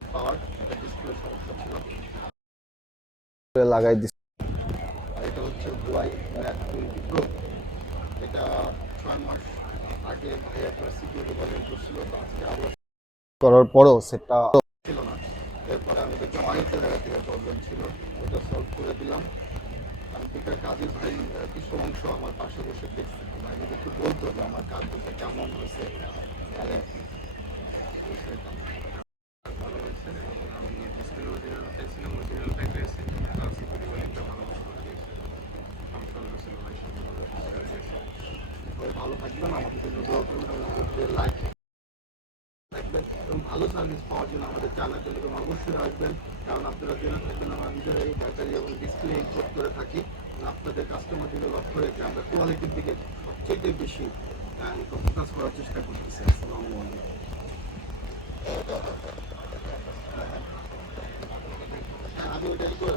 পাওয়ার একটা ডিসপ্লে সমস্যা ছিল। লাগাই দিচ্ছি। আর এটা হচ্ছে হুয়াই ম্যাট 20 প্রো। এটা 6 মাস আগে ভাইয়া একটা সিকিউরিটি প্রবলেম করছিল, তো আজকে আবার করার পরও সেটটা ছিল না। এরপরে আমি দেখলাম আরেকটা জায়গা থেকে প্রবলেম ছিল, ওটা সলভ করে দিলাম। আমি থেকে কাজের ভাই কিছু অংশ আমার পাশে বসে দেখছি, ভাই যদি একটু বলতো যে আমার কাজটা কেমন হয়েছে, তাহলে বিষয়টা ভালো হয়েছে। আমি ডিসপ্লে অরিজিনাল চাইছিলাম, অরিজিনালটাই পেয়েছি। আর সিকিউরিটি প্রবলেমটা ভালো হয়েছে, ভালো থাকবেন। আমাদের জন্য দোয়া করবেন এবং লাইক থাকবেন এবং ভালো সার্ভিস পাওয়ার জন্য আমাদের চ্যানেলটা এবং অবশ্যই আসবেন, কারণ আপনারা জেনে থাকবেন আমরা নিজেরা এই ব্যাটারি এবং ডিসপ্লে ইম্পোর্ট করে থাকি। আপনাদের কাস্টমার দিকে লক্ষ্য রেখে আমরা কোয়ালিটির দিকে সবচেয়ে বেশি ফোকাস করার চেষ্টা করতেছি। আসসালামু আলাইকুম। আমি ওইটাই করে